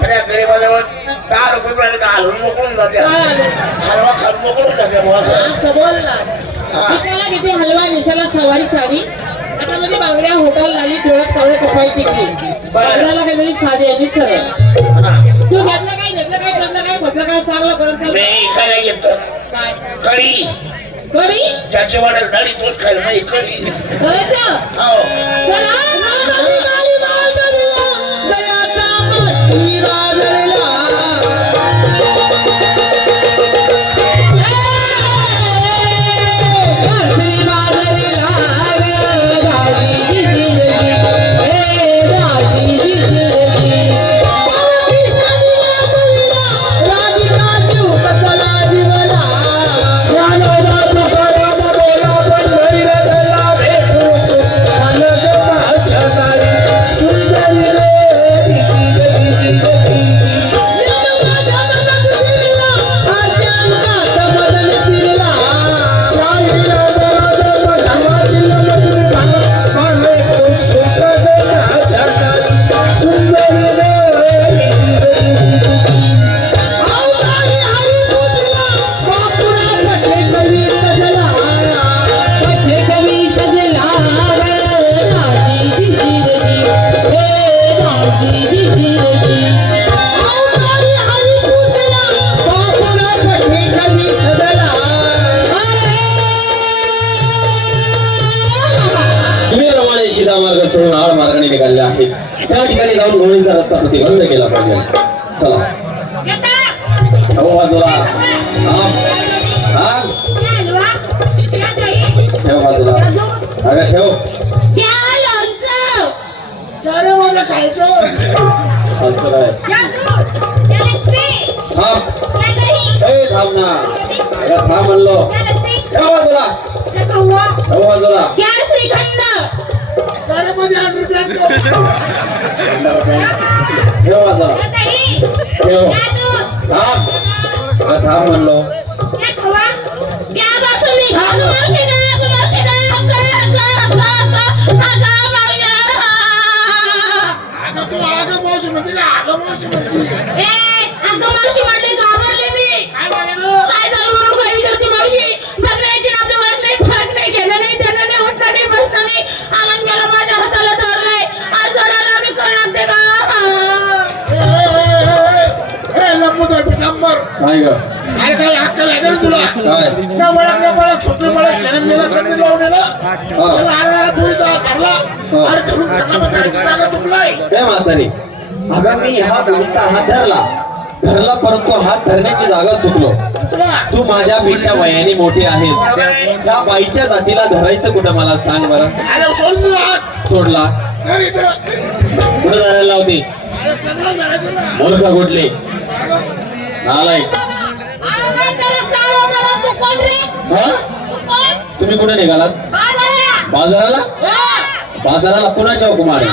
त्या गरीबाजवळ 10 रुपये मिळाले का हलवून मोकळून जाते, हलवा खाऊन मोकळून जाते. असं बोलला निसाला किती हलवा, निसाला सवारी साडी. आता मध्ये बांगड्या होटाल लाली, डोळ्यात कावळे कपाळी टिकली, बाजारला काहीतरी साधी आणि सरळ. तू घेतलं काय ठरलं काय म्हटलं काय चांगलं परत मी खायला घेतलं काय कढी. करी ज्याच्या वाड्याला डाळी तोच खायला नाही कढी. करायचं हो मार्गाने निघाले आहेत. त्या ठिकाणी जाऊन गोळीचा रस्ता प्रतिबंध केला पाहिजे. चला बाजूला ठेव, बाजूला अरे ठेव. थांब ना, थांब म्हणलो. ठेव बाजूला, ठेव बाजूला. ठेव बाजूला, ठेव. थांब म्हणलो. काय ग? अरे काय अक्कल आहे का तुला? काय ना बळक छोटे बळक जन्म दिला कंदी लावून अरे धरून जागा तुटलाय. म्हातारी, अगं मी ह्या मुलीचा हात धरला परंतु हात धरण्याची जागा चुकलो. तू माझ्यापेक्षा वयाने मोठी आहेस. ह्या बाईच्या जातीला धरायचं कुठं मला सांग बरं. अरे सोडला कुठं धरायला लावते? मूर्ख कुठले आलाय? तुम्ही कुठे निघालात? बाजाराला? बाजाराला कुणाच्या हुकुमाने?